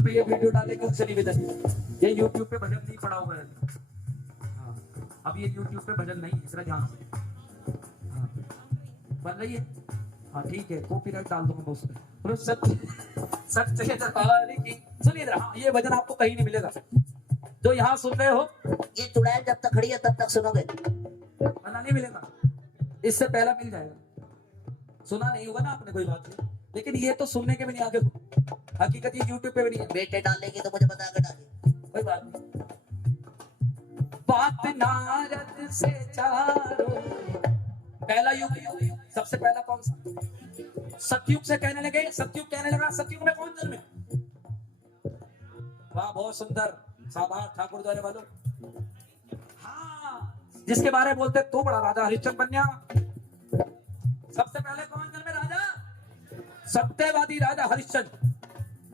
YouTube पे ये video डालेंगे उनसे निवेदन, ये यूट्यूब पे भजन नहीं पड़ा हुआ है। हाँ, अब ये यूट्यूब पे भजन नहीं है, जरा ध्यान से। हाँ, बन रही है। हाँ ठीक है, कॉपीराइट डाल दूंगा मैं उसमें। बोलो सत्य सत्य दरबार की। सुनिए जरा, हाँ ये भजन आपको कहीं नहीं मिलेगा जो यहाँ सुन रहे हो। ये चुड़ैल जब तक खड़ी है तब तक सुनोगे। वरना नहीं मिलेगा, इससे पहला मिल जाएगा। सुना नहीं होगा ना आपने, कोई बात नहीं, लेकिन ये तो सुनने के भी नहीं आगे हो। हकीकत ये यूट्यूब पे भी नहीं है। बेटे डालेंगे तो मुझे बता के डालिए। कोई बात नहीं। बात नारद से चारों, पहला युग सबसे पहला कौन सा? सतयुग से कहने लगे, सतयुग कहने लगा। सतयुग में कौन जन्मे? वाह बहुत सुंदर, शाबाश ठाकुर द्वारे वालों। हाँ, जिसके बारे में बोलते तो बड़ा राजा हरिश्चंद्र बन गया। सबसे पहले कौन जन्मे? राजा सत्यवादी राजा हरिश्चंद्र।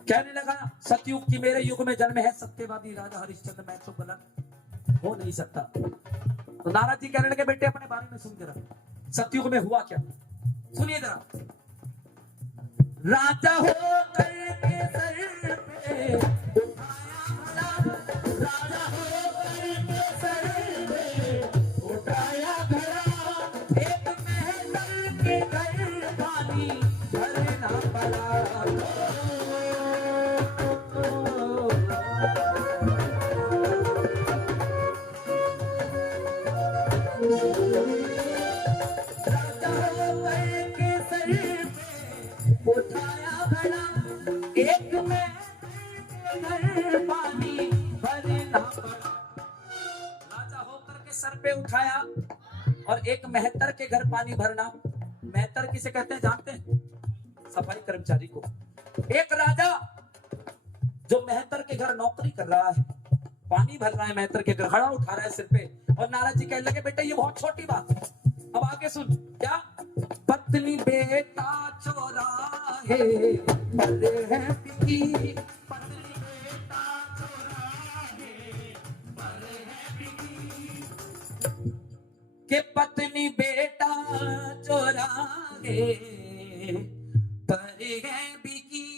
कहने लगा सतयुग की मेरे युग में जन्म है सत्यवादी राजा हरिश्चंद्र, मैं तो गलत हो नहीं सकता। तो नारद जी कहने लगे बेटे अपने बारे में सुन जरा, सतयुग में हुआ क्या? सुनिए जरा। राजा हो करके सर पे उठाया घड़ा, राजा हो करके सर पे उठाया घड़ा, एक महल के घर पानी भरना पड़ा। राजा हो करके सर पे उठाया घड़ा, एक में घर पानी भरना पड़ा। राजा होकर के सर पे उठाया और एक मेहतर के घर पानी भरना। मेहतर किसे कहते हैं जानते हैं? सफाई कर्मचारी को। एक राजा जो मेहतर के घर नौकरी कर रहा है, पानी भर रहा है मेहतर के घर, घड़ा उठा रहा है सिर पे, और नारद जी कहने लगे बेटा ये बहुत छोटी बात है। अब आगे सुन, क्या? पत्नी बेटा चौराहे पर है बिकी, पत्नी बेटा चौराहे पर है बिकी, के पत्नी बेटा चौराहे पर है बिकी।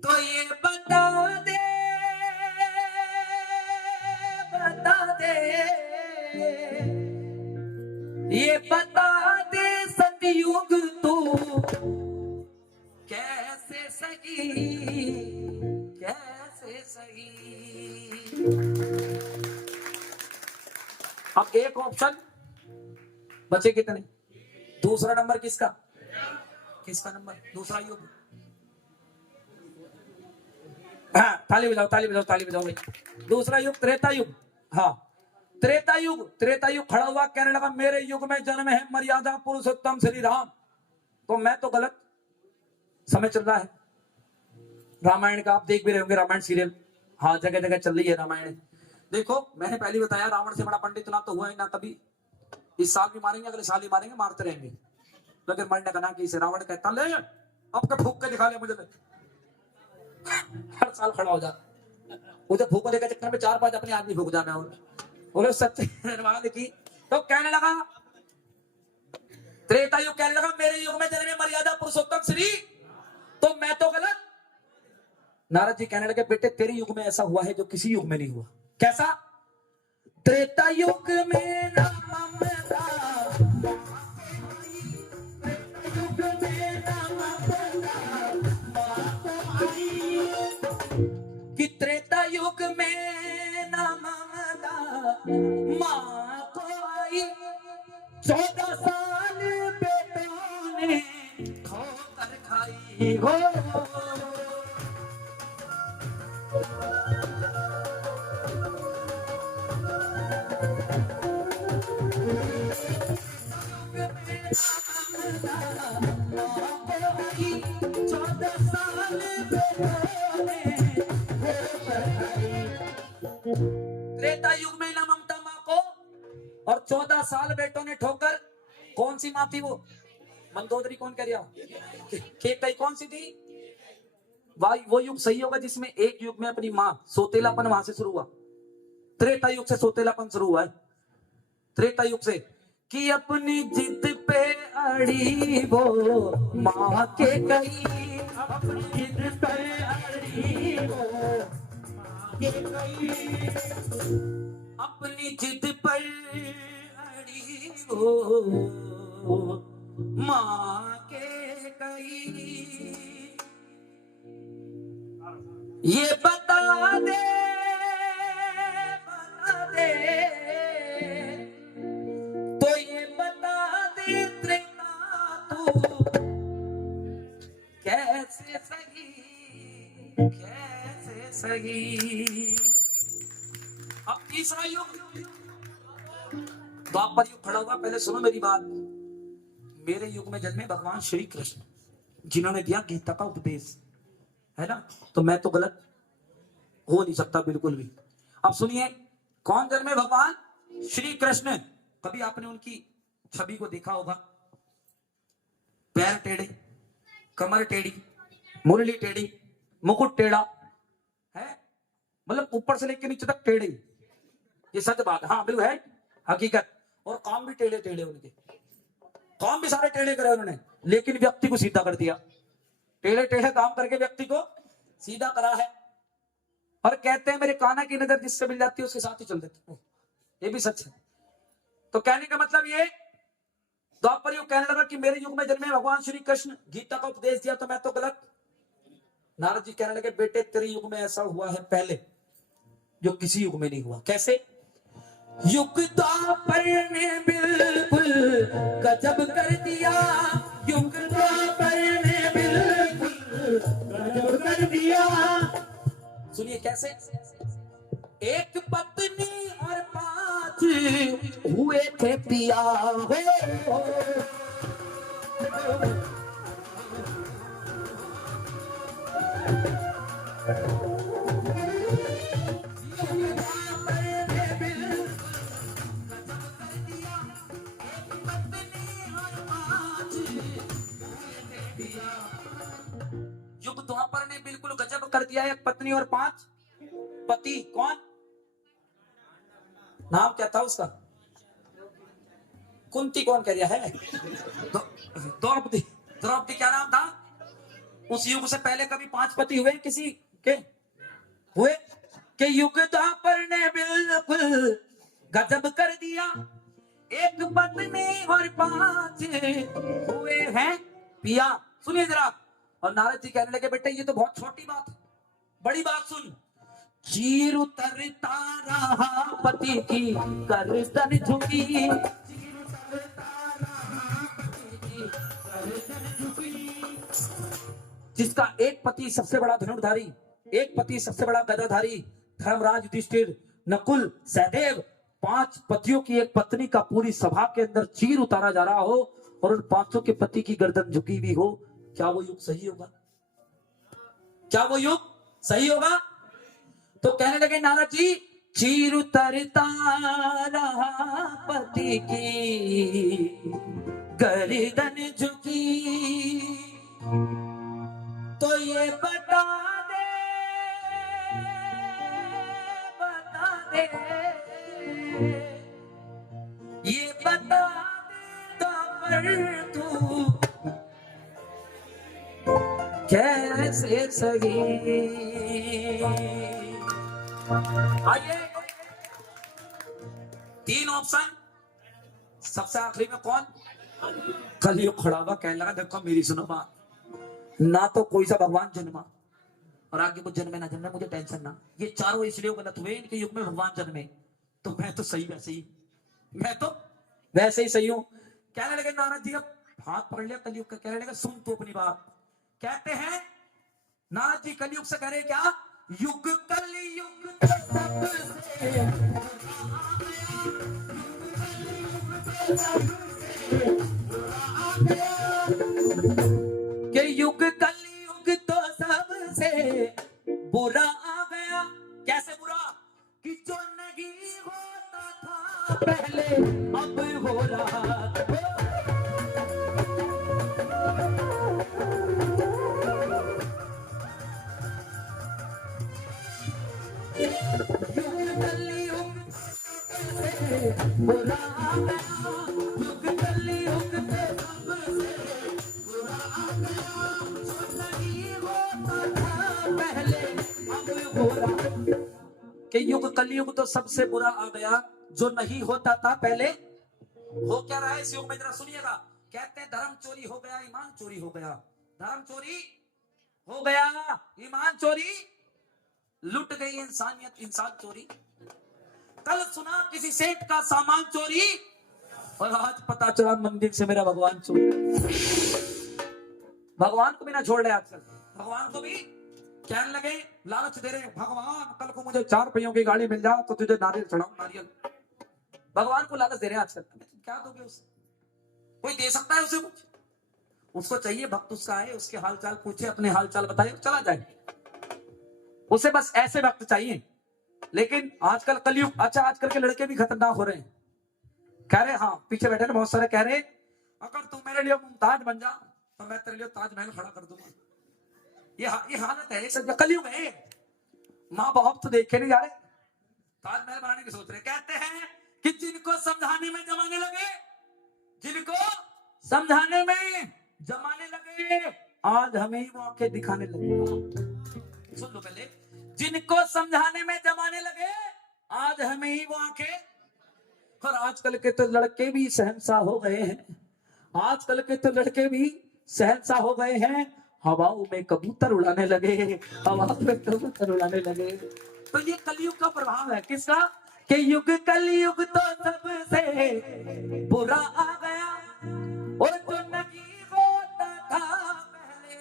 तो ये बता दे, बता दे, ये बता दे सतयुग तू कैसे सही, कैसे सही। अब एक ऑप्शन बचे कितने? दूसरा नंबर किसका? किसका नंबर? दूसरा युग। हाँ ताली बजाओ, ताली बजाओ, ताली बजाओ भाई। दूसरा युग त्रेता युग। हाँ त्रेता युग, त्रेता युग खड़ा हुआ, कहने लगा मेरे युग में जन्म है मर्यादा पुरुषोत्तम श्री राम। तो मैं तो गलत, समय चल रहा है रामायण का, आप देख भी रहे होंगे रामायण सीरियल। हाँ जगह जगह चल रही है रामायण। देखो मैंने पहले बताया रावण से बड़ा पंडित ना तो हुआ है ना कभी। इस साल भी मारेंगे, अगले साल ही मारेंगे, मारते रहेंगे, लेकिन मरने का ना कि इसे रावण कहता ले अब के फूक के दिखा ले मुझे। हर साल खड़ा हो जा, उधर फूकने के चक्कर में 4-5 अपने आदमी फूक जाना। बोले सत्य दरबार की। तो कहने लगा त्रेता युग, कहने लगा मेरे युग में जन्मे मर्यादा पुरुषोत्तम श्री, तो मैं तो गलत। नारद जी कहने लगे बेटे तेरे युग में ऐसा हुआ है जो किसी युग में नहीं हुआ। कैसा? त्रेता युग में ना ममता, युग में ना ममता, कि त्रेता युग में ना ममता माँ को आई, 14 साल बेटों ने खोकर खाई हो। त्रेता युग में ना ममता माँ को, और 14 साल बेटों ने ठोकर। कौन सी माँ थी वो? मंदोदरी। कौन कह रहा? केकई कौन सी थी? वो युग सही होगा जिसमें एक युग में अपनी माँ, सोतेलापन वहां से शुरू हुआ। त्रेता युग से सोतेलापन शुरू हुआ है, त्रेता युग से, कि अपनी जिद पे अड़ी वो माँ के कई, अपनी जिद हो ये कई अपनी जिद पर अड़ी हो माँ के कई ये बता दे तो ये बता दे त्रिना तू कैसे सही। अब तीसरा युग द्वापर युग खड़ा हुआ। पहले सुनो मेरी बात। मेरे युग में जन्मे भगवान श्री कृष्ण, जिन्होंने दिया गीता का उपदेश, है ना, तो मैं तो गलत हो नहीं सकता बिल्कुल भी। अब सुनिए, कौन जन्मे? भगवान श्री कृष्ण। कभी आपने उनकी छवि को देखा होगा? पैर टेढ़े, कमर टेढ़ी, मुरली टेढ़ी, मुकुट टेढ़ा है, मतलब ऊपर से लेकर नीचे तक टेढ़े। ये सच बात, हाँ बिल्कुल है, हकीकत। और काम भी टेढ़े टेढ़े, उनके काम भी सारे टेढ़े करे उन्होंने, लेकिन व्यक्ति को सीधा कर दिया। टेढ़े टेढ़े काम करके व्यक्ति को सीधा करा है। और कहते हैं मेरे कान्हा की नजर जिससे मिल जाती है उसके साथ ही चल देते। ये भी सच है। तो कहने का मतलब ये, द्वापर युग कहने लगा कि मेरे युग में जन्मे भगवान श्री कृष्ण, गीता का उपदेश दिया, तो मैं तो गलत। नारद जी कहने लगे बेटे तेरे युग में ऐसा हुआ है पहले जो किसी युग में नहीं हुआ। कैसे? युग द्वापर ने बिल्कुल गजब कर दिया, युग द्वापर ने बिल्कुल गजब कर दिया। सुनिए कैसे? एक पत्नी और 5 हुए थे पिया हो। युग द्वापर ने बिल्कुल गजब कर दिया। एक पत्नी और 5 पति। कौन? नाम क्या था उसका? कुंती। कौन कह रहा है? द्रौपदी। द्रौपदी क्या नाम था? उस युग से पहले कभी 5 पति हुए किसी के? हुए? कि युग द्वापर ने बिल्कुल गजब कर दिया, एक पत्नी और 5 हुए हैं पिया। सुनिए जरा। और नारद जी कहने लगे बेटे ये तो बहुत छोटी बात है, बड़ी बात सुन। चीर उतरता रहा पति की गर्दन झुकी, जिसका एक पति सबसे बड़ा धनुर्धारी, एक पति सबसे बड़ा गदाधारी, धर्मराज युधिष्ठिर, नकुल, सहदेव, 5 पतियों की एक पत्नी का पूरी सभा के अंदर चीर उतारा जा रहा हो और उन 5 के पति की गर्दन झुकी हुई हो, क्या वो युग सही होगा? क्या वो युग सही होगा? तो कहने लगे नारद जी, चीर उतरता रहा पति की गर्दन झुकी, तो ये बता दे ये बता दे तू कैसे सही। आइए 3 ऑप्शन। सबसे आखिरी में कौन? कलयुग खड़ा हुआ, कहने लगा देखो मेरी सुनो बात, ना तो कोई सा भगवान जन्मा और आगे कुछ जन्मे ना जन्मे मुझे टेंशन ना। ये चारों इसलिए गलत हुए, इनके युग में भगवान जन्मे तो मैं तो सही वैसे ही, मैं तो वैसे ही सही हूं। कहने लगे नारद जी, अब हाथ पकड़ लिया कलयुग का। कहने लगे सुन तो अपनी बात। कहते हैं नारद जी कलयुग से कह रहे क्या? युग कलयुग के युग कलयुग तो सबसे बुरा आ गया। कैसे बुरा? कि जो नहीं होता था पहले अब हो रहा। बुरा आ गया, युग कलयुग तो सबसे बुरा आ गया, जो नहीं होता था पहले कि युग कलयुग तो सबसे बुरा आ गया, जो नहीं होता था पहले हो क्या रहा है इस युग में, जरा सुनिएगा। कहते हैं धर्म चोरी हो गया, ईमान चोरी हो गया। धर्म चोरी हो गया, ईमान चोरी, लुट गई इंसानियत, इंसान चोरी। कल सुना किसी सेठ का सामान चोरी, और आज पता चला मंदिर से मेरा भगवान चोरी। भगवान को भी ना छोड़ रहे आजकल, भगवान को भी कहने लगे, लालच दे रहे, भगवान कल को मुझे 4 पहियों की गाड़ी मिल जाए तो तुझे नारियल चढ़ाऊं, नारियल। भगवान को लालच दे रहे हैं आजकल। क्या दोगे उसे? कोई दे सकता है उसे कुछ? उसको चाहिए भक्त उसका आए, उसके हालचाल पूछे, अपने हालचाल बताए, चला जाए। उसे बस ऐसे भक्त चाहिए। लेकिन आजकल कलयुग, अच्छा आजकल के लड़के भी खतरनाक हो रहे हैं। कह रहे, हाँ पीछे बैठे ना बहुत सारे, कह रहे अगर तू मेरे लिए मुमताज बन जा तो मैं तेरे लिए ताजमहल खड़ा कर दूंगा। ये हालत है इस कलयुग है। माँ बाप तो देखे नहीं जा रहे, ताजमहल बनाने की सोच रहे। कहते हैं कि जिनको समझाने में जमाने लगे, जिनको समझाने में जमाने लगे, आज हमें ही वो आंखें दिखाने लगे। सुन लो पहले, जिनको समझाने में जमाने लगे, आज हमें ही वो आंखें। और आजकल के तो लड़के भी शहंशाह हो गए हैं, आजकल के तो लड़के भी शहंशाह हो गए हैं, हवाओं में कबूतर उड़ाने लगे, हवाओं में कबूतर उड़ाने लगे। तो ये कलयुग का प्रभाव है, किसका? कि युग कलयुग तो सबसे बुरा आ गया, और जो नहीं होता था पहले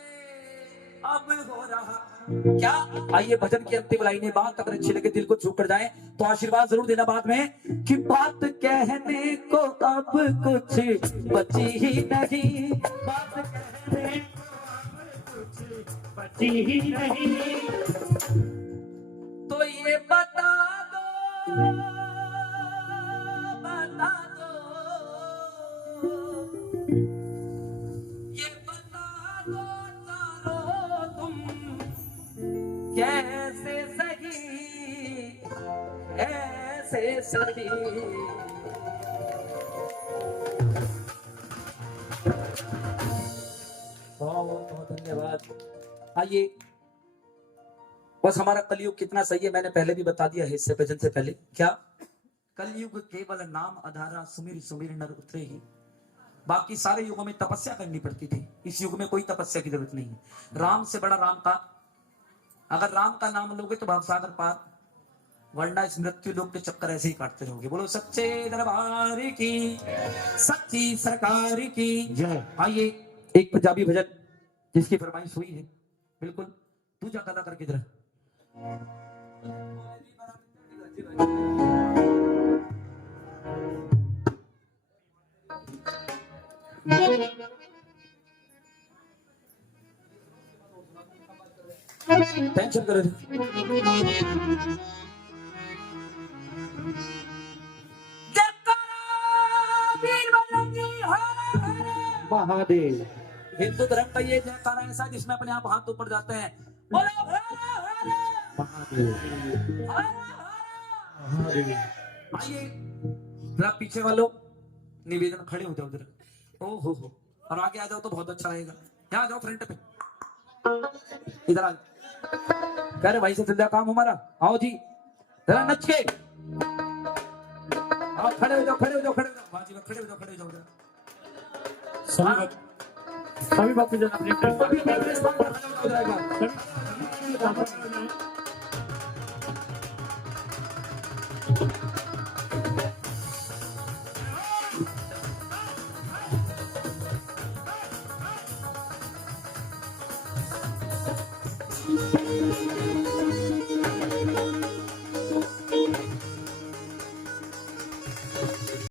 अब हो रहा। क्या? आइए भजन की अंतिम लाइनें, बात अगर अच्छी लगे, दिल को छू कर जाए तो आशीर्वाद जरूर देना बाद में, कि बात कहने को अब कुछ बची ही नहीं, बात कहने को कुछ बची ही नहीं। तो ये बता दो, बता दो, ये बता दो चारों तुम, कैसे सही, ऐसे सही। बहुत बहुत धन्यवाद। आइए, बस हमारा कलयुग कितना सही है मैंने पहले भी बता दिया है इससे भजन से पहले। क्या? कलयुग केवल नाम आधारा, सुमिर सुमिर नर उतरे ही। बाकी सारे युगों में तपस्या करनी पड़ती थी, इस युग में कोई तपस्या की जरूरत नहीं है। राम से बड़ा राम का, अगर राम का नाम लोगे तो भवसागर पार, वरना इस मृत्यु लोक के चक्कर ऐसे ही काटते रहोगे। बोलो सच्चे दरबार की, सच्ची सरकार की जय। आइए एक पंजाबी भजन जिसकी फरमाइश हुई है, बिल्कुल दूजा कदा करके जरा। टेंशन करो महादेव। हिंदू धर्म का ये जयकारा ऐसा जिसमें अपने आप हाथ ऊपर जाते हैं। बोलो महादेव। महादेव। आइए जरा पीछे वालों निवेदन, खड़े हो जाओ जरा। ओ हो, और आगे आ जाओ तो बहुत अच्छा रहेगा। यहाँ आ जाओ फ्रंट पे, इधर आ। कह रहे भाई से चल जाए काम हमारा। आओ जी जरा नच के, आओ खड़े हो जाओ, खड़े हो जाओ, खड़े हो जाओ। हाँ जी खड़े हो जाओ, खड़े हो जाओ जरा। सभी भक्त जन अपने अपने स्थान पर खड़े हो जाएगा।